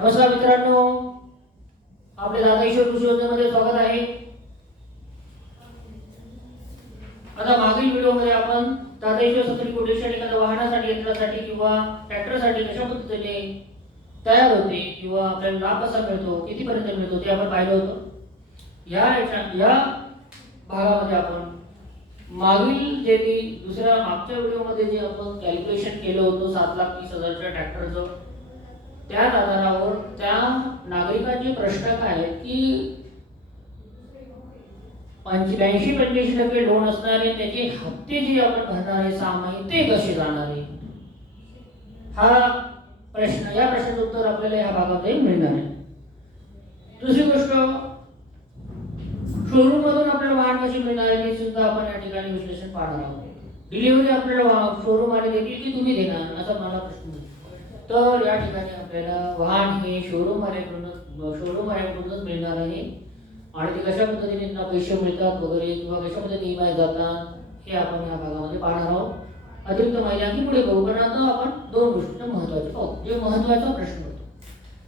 नमस्कार मित्रांनो, आपले दादा ईश्वर कृषी योजनेमध्ये स्वागत आहे. आता मागील व्हिडिओमध्ये आपण दादा ईश्वर सबसिडी कोटेशन एखाद्या वाहनासाठी, यंत्रासाठी किंवा ट्रॅक्टरसाठी कशा पद्धतीने तयार होते किंवा आपल्याला लाभ कसा मिळतो, कितीपर्यंत मिळतो ते आपण पाहिलं होतं. या भागामध्ये आपण मागील जे दुसऱ्या मागच्या व्हिडिओमध्ये जे आपण कॅल्क्युलेशन केलं होतं 7,30,000च्या ट्रॅक्टरचं, त्या आधारावर त्या नागरिकांचे प्रश्न काय आहेत की 85% लोन असणारे त्याचे हप्ते जे आपण भरणारे सामाई ते कसे जाणारे, हा प्रश्न, या प्रश्नाचं उत्तर आपल्याला या भागामध्ये मिळणार आहे. दुसरी गोष्ट, शोरूम मधून आपल्याला वाहन कशी मिळणार आहे हे सुद्धा आपण या ठिकाणी विश्लेषण पाहणार आहोत. डिलिव्हरी आपल्याला शोरूम वाले देतील की तुम्ही देणार, असा मला प्रश्न आहे. तर या ठिकाणी आपल्याला वाहन हे शोरूम वाल्याकडूनच मिळणार आहे आणि ते कशा पद्धतीने त्यांना पैसे मिळतात वगैरे किंवा कशा पद्धतीने ईएमआय जातात हे आपण या भागामध्ये पाहणार आहोत. अतिरिक्त माहिती आणखी पुढे बघू, पण आता आपण दोन गोष्टी महत्त्वाच्या पाहू, जे महत्त्वाचा प्रश्न होतो.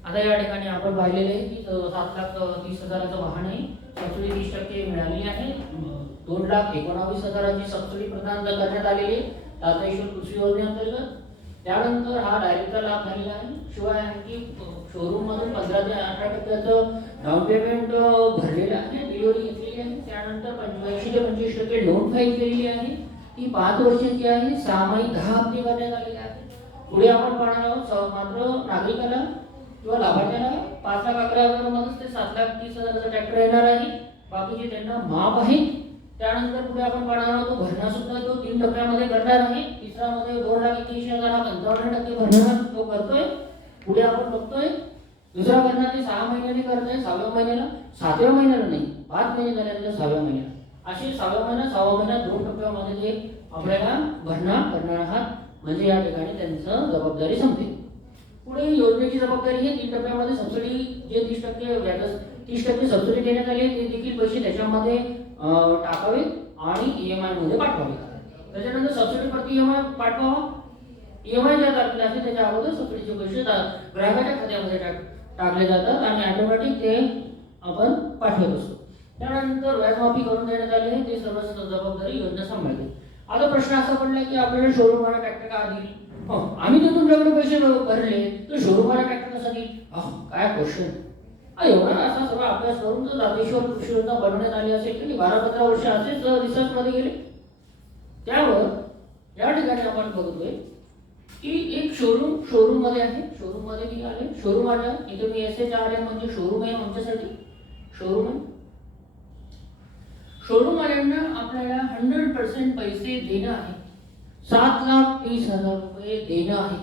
आता या ठिकाणी आपण पाहिलेले आहे की 7,30,000चं वाहन आहे, सबसिडी 30% मिळालेली आहे. 2,19,000ची सबसिडी प्रदान करण्यात आलेली आहे दादा ईश्वर कृषी योजनेअंतर्गत. त्यानंतर हा डायरेक्टचा लाभ झालेला आहे. शिवाय आणखी शोरूम मधून 15 ते 18% डाऊन पेमेंट भरलेलं आहे, डिलिव्हरी घेतलेली आहे. त्यानंतर 85 ते 25% लोन फाईल केलेली आहे, ती 5 वर्षांची आहे. 6 महिने 10 हप्ते करण्यात आलेले आहेत. पुढे आपण पाहणार आहोत मात्र नागरिकाला किंवा लाभार्थ्याला 5,11,000 मध्येच ते 7,30,000चा ट्रॅक्टर येणार आहे, बाकीचे त्यांना माफ आहे. त्यानंतर पुढे आपण पाहणार आहोत भरणा सुद्धा तो 3 टप्प्यामध्ये करणार आहे. तिसरा मध्ये 2,81,000 हा 55% भरणा तो करतोय. पुढे आपण बघतोय दुसरा भरणा ते 6 महिन्याने करतोय, 6व्या महिन्याला, 7व्या महिन्याला नाही, 5 महिने झाल्यानंतर 6व्या महिन्याला, असे 6व्या महिना 6व्या महिन्यात 2 टप्प्यामध्ये ते आपल्याला भरणा करणार आहात. म्हणजे या ठिकाणी त्यांचं जबाबदारी संपते. पुढे योजनेची जबाबदारी हे 3 टप्प्यामध्ये सबसिडी जे 30% सबसिडी देण्यात आली ते देखील पैसे त्याच्यामध्ये टाकावे आणि ईएमआय मध्ये पाठवावे. त्याच्यानंतर सबसिडी प्रति ईएमआय पाठवावा. ईएमआय ज्या तारखेला असते त्याच्या अगोदर सबसिडीचे पैसे ग्राहकाच्या खात्यामध्ये टाकले जातात आणि ऑटोमॅटिक ते आपण पाठवत असतो. त्यानंतर व्याजमाफी करून देण्यात आली, ते सर्व जबाबदारी योजना सांभाळते. आता प्रश्न असा पडला की आपल्याला शोरूम वाला ट्रॅक्टर का दिली, आम्ही तर तुमच्याकडे पैसे भरले तर शोरूम वाला ट्रॅक्टर कसा देईल, काय क्वेश्चन. एवढा असा सर्व अभ्यास करून जर दादा ईश्वर कृषी योजना बनवण्यात आली असेल की 12-15 वर्ष असेच रिसर्च मध्ये गेले. त्यावर या ठिकाणी आपण बघतोय की एक शोरूम मध्ये आहे, शोरूम मध्ये मी आले, शोरूम आल्या इथे मी SHRM म्हणजे शोरूम आहे, आमच्यासाठी शोरूम आहे. शोरूम वाल्यांना आपल्याला 100% पैसे देणं आहे, 7,30,000 रुपये देणं आहे,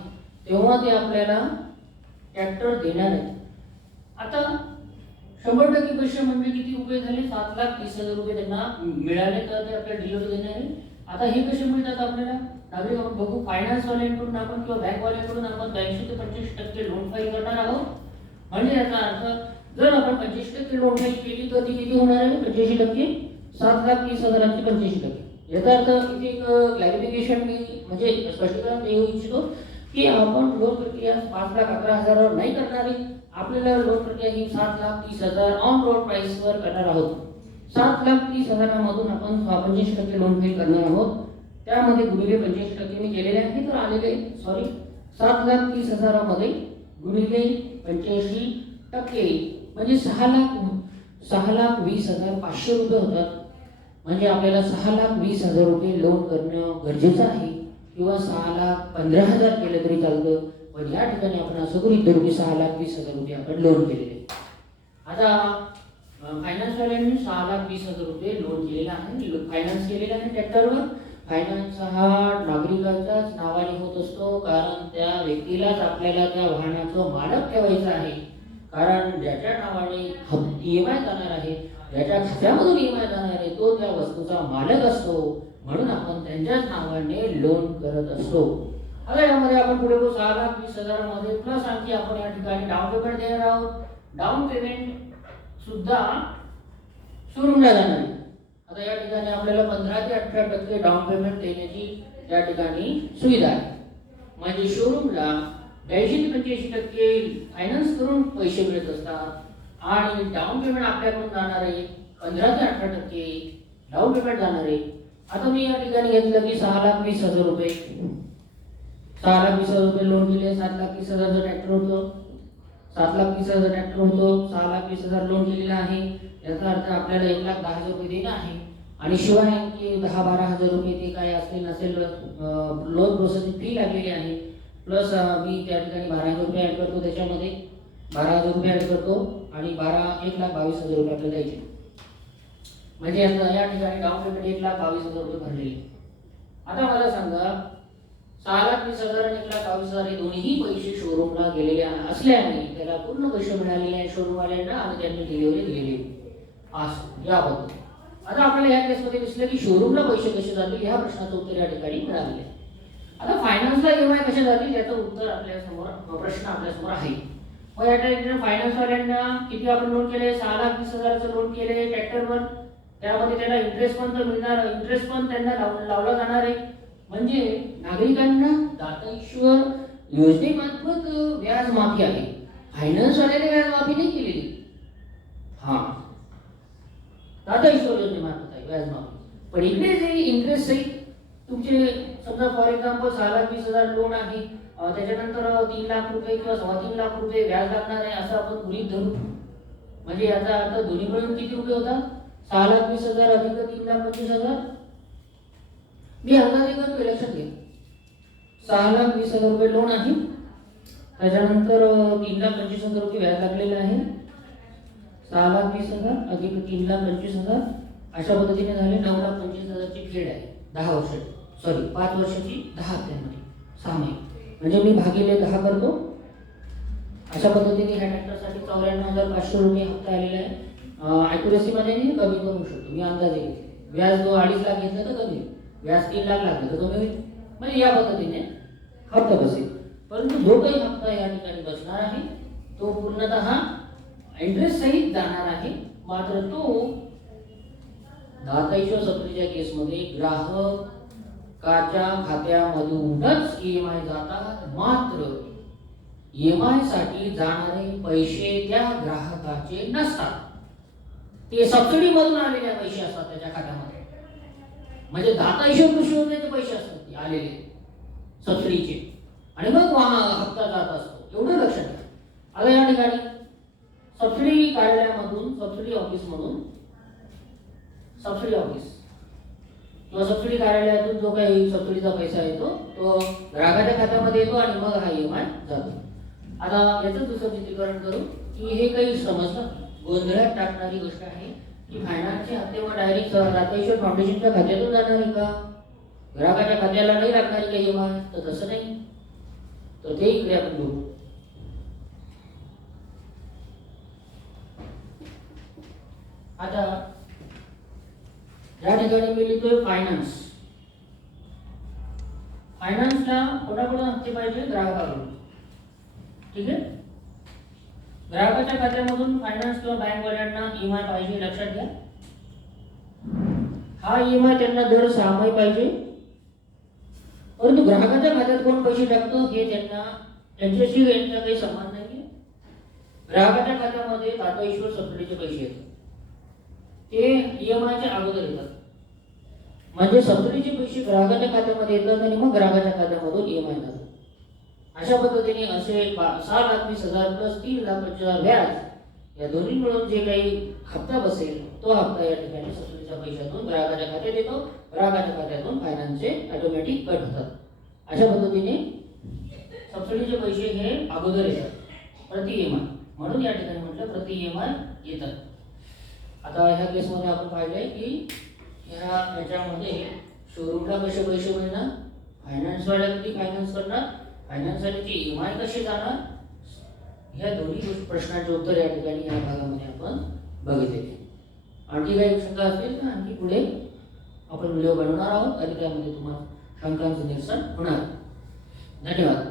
तेव्हा ते आपल्याला ट्रॅक्टर देणार आहे. आता 100% पैसे म्हणजे किती रुपये झाले, 7,30,000 रुपये त्यांना मिळाले तर ते आपल्याला डिलिव्हरी देणार आहे. आता हे कसे मिळतात आपल्याला, नागरिक आपण बघू. फायनान्स वाल्यांकडून आपण किंवा बँक वाल्यांकडून आपण 82 ते 25% लोन फाईल करणार आहोत. म्हणजे याचा अर्थ जर आपण 25% लोन फाईल केली तर ती किती होणार आहे, 85%, 7,30,000ची 85%. याचा अर्थ इथे एक क्लॅरिफिकेशन मी म्हणजे स्पष्टीकरण देऊ इच्छितो की आपण लोन प्रक्रिया 5,11,000 नाही करणार आहे. आपल्याला लोन प्रक्रिया ही 7,30,000 ऑन रोड प्राइस वर करणार आहोत. 7,30,000 मधून आपण 25% लोन फाईल करणार आहोत. त्यामध्ये गुणिले 25% मी केलेले आहे, तर आलेले 7,30,000 मध्ये गुणिले 85% म्हणजे 6,20,500 रुपये होतात. म्हणजे आपल्याला 6,20,000 रुपये लोन करणं गरजेचं आहे किंवा 6,15,000 केलं तरी चालतं. पण या ठिकाणी आपण असं गृहीत धरू की 6,20,000 रुपये आपण लोन केलेले. आता फायनान्स वाल्यांनी 6,20,000 रुपये लोन केलेला आहे, फायनान्स केलेला आहे ट्रॅक्टरवर. फायनान्स हा नागरिकाच्याच नावाने होत असतो, कारण त्या व्यक्तीलाच आपल्याला त्या वाहनाचं मालक ठेवायचं आहे. कारण ज्याच्या नावाने ईएमआय जाणार आहे, ज्याच्या खात्यामधून ईएमआय जाणार आहे, तो त्या वस्तूचा मालक असतो. म्हणून आपण त्यांच्याच नावाने लोन करत असतो. आता यामध्ये आपण पुढे 6,20,000 मध्ये प्लस आणखी आपण या ठिकाणी डाऊन पेमेंट देणार आहोत. डाऊन पेमेंट सुद्धा शोरूमला जाणार आहे. आता या ठिकाणी आपल्याला 15 ते 18% डाऊन पेमेंट देण्याची या ठिकाणी सुविधा आहे. म्हणजे शोरूमला 80 ते 85% फायनान्स करून पैसे मिळत असतात आणि डाऊन पेमेंट आपल्याकडून जाणार आहे 15 ते 18% डाऊन पेमेंट जाणार आहे. आता मी या ठिकाणी घेतलं की 6,20,000 रुपये, 6,20,000 रुपये लोन दिले, 7,30,000 ट्रॅक्टर होतं, 7,30,000 ट्रॅक्टर होतो, 6,20,000 लोन केलेलं आहे. याचा अर्थ आपल्याला 1,10,000 रुपये देणं आहे आणि शिवाय आणखी 10-12,000 रुपये ते काय असेल नसेल लोन प्रोसेसिंग फी लागलेली आहे. प्लस मी त्या ठिकाणी 12,000 रुपये ॲड करतो, त्याच्यामध्ये 12,000 रुपये ॲड करतो आणि 1,22,000 रुपये आपल्याला द्यायचे. म्हणजे या ठिकाणी डाऊन पेमेंट 1,22,000 रुपये भरलेले. आता मला सांगा 6,20,000 आणि 1,22,000 हे दोन्ही पैसे शोरूमला गेलेले असल्याने त्याला पूर्ण पैसे मिळालेले आहे शोरूमवाल्यांना आणि त्यांनी डिलिव्हरी दिलेली आहे याबद्दल. आता आपल्याला या केसमध्ये दिसलं की शोरूमला पैसे कसे जातील ह्या प्रश्नाचं उत्तर या ठिकाणी मिळालेलं आहे. आता फायनान्सला EMI कसे जातील याचं उत्तर आपल्या समोर प्रश्न आपल्या समोर आहे. मग या ठिकाणी फायनान्सवाल्यांना किती आपण लोन केले 6,20,000चं लोन केले ट्रॅक्टरवर, त्यामध्ये त्याला इंटरेस्ट पण तर मिळणार, इंटरेस्ट पण त्यांना लावला जाणार आहे. म्हणजे नागरिकांना दाता ईश्वर योजनेमार्फत व्याज माफी आहे, फायनान्सवाल्याने व्याज माफी नाही केलेली. दाता ईश्वर योजनेमार्फत आहे व्याज माफी. पण इकडे जे इंटरेस्ट सहित तुमचे समजा फॉर एक्झाम्पल 6,20,000 लोन आहे, त्याच्यानंतर 3 लाख रुपये किंवा 3.25 लाख रुपये व्याज लागणार आहे असं आपण गृहीत धरू. म्हणजे याचा अर्थ दोन्ही मिळून किती रुपये होता 6,20,000 अधिक 3,25,000. मी अंदाजे करतो, लक्षात घ्या 6,20,000 रुपये लोन आहे, त्याच्यानंतर 3,25,000 रुपये व्याज लागलेलं आहे. 6,20,000 अधिक 3,25,000 अशा पद्धतीने झाले 9,25,000ची फेड आहे 10 वर्षाची, सॉरी 5 वर्षाची 10 हप्त्यांमध्ये 6 महिने. म्हणजे मी भागिले 10 करतो. अशा पद्धतीने ह्या ट्रॅक्टरसाठी 94,500 रुपये हप्ता आलेला आहे. ॲक्युरेसीमध्ये मी कमी करू शकतो, मी अंदाजे व्याज 2.5 लाख घेतलं तर कमी, व्याज 3 लाख लागलं तर कमी होईल. म्हणजे या पद्धतीने हप्ता बसेल. परंतु जो काही हप्ता या ठिकाणी बसणार आहे तो पूर्णतः इंटरेस्ट सहित जाणार आहे. मात्र तो दाता ईश्वर सबसिडीच्या केसमध्ये ग्राहकाच्या खात्यामधूनच EMI जातात, मात्र EMI साठी जाणारे पैसे त्या ग्राहकाचे नसतात, ते सबसिडी मधून आलेले पैसे असतात त्याच्या खात्यामध्ये. म्हणजे दाता ईश्वर कृषी योजनेचे पैसे असतात आलेले सबसिडीचे आणि मग हप्ता जात असतो, एवढं लक्षात घ्या. आता या ठिकाणी सबसिडी कार्यालयामधून, सबसिडी ऑफिसमधून, सबसिडी ऑफिस किंवा सबसिडी कार्यालयातून जो काही सबसिडीचा पैसा येतो तो ग्राहकाच्या खात्यामध्ये येतो आणि मग हा EMI जातो. आता याचं दुसरं चित्रीकरण करू की हे काही समजलं गोंधळात टाकणारी गोष्ट आहे की फायनान्सचे हप्ते मग डायरेक्ट दाता ईश्वर फाउंडेशनच्या खात्यातून जाणार आहे का, ग्राहकाच्या खात्याला नाही लागणार का EMI? तर तसं नाही. तर ते इकडे आपण बघू. आता या ठिकाणी मी लिहितोय फायनान्स. फायनान्सला कोणाकडून हप्ते पाहिजे? ग्राहकाकडून. ठीक आहे, ग्राहकाच्या खात्यामधून फायनान्स किंवा बँकवाल्यांना EMI पाहिजे, लक्षात घ्या. हा EMI त्यांना दर 6 महिने पाहिजे. परंतु ग्राहकाच्या खात्यात कोण पैसे टाकतो हे त्यांच्याशी यांचा काही संबंध नाही. ग्राहकाच्या खात्यामध्ये दाता ईश्वर सबसिडीचे पैसे येतात, ते EMIच्या अगोदर येतात. म्हणजे सबसिडीचे पैसे ग्राहकाच्या खात्यामध्ये येतात आणि मग ग्राहकाच्या खात्यामधून EMI जातात. अशा पद्धतीने असे 6,20,000 प्लस 3,25,000 व्याज या दोन्ही मिळून जे काही हप्ता बसेल तो हप्ता या ठिकाणी सबसिडीच्या पैशातून ग्राहकाच्या खात्यात येतो, ग्राहकाच्या खात्यातून फायनान्सचे ऑटोमॅटिक कट होतात. अशा पद्धतीने सबसिडीचे पैसे हे अगोदर येतात प्रति EMI, म्हणून या ठिकाणी म्हटलं प्रति EMI येतात. आता ह्या केसमध्ये आपण पाहिलंय की याच्यामध्ये शोरूमला कसे पैसे मिळणार, फायनान्सवाला किती फायनान्स करणार, फायनान्सवाल्याचे EMI कसे जाणार, ह्या दोन्ही प्रश्नांचे उत्तर या ठिकाणी या भागामध्ये आपण बघितले. आणखी काही शंका असतील तर आणखी पुढे आपण व्हिडिओ बनवणार आहोत आणि त्यामध्ये तुम्हाला शंकांचं निरसन होणार. धन्यवाद.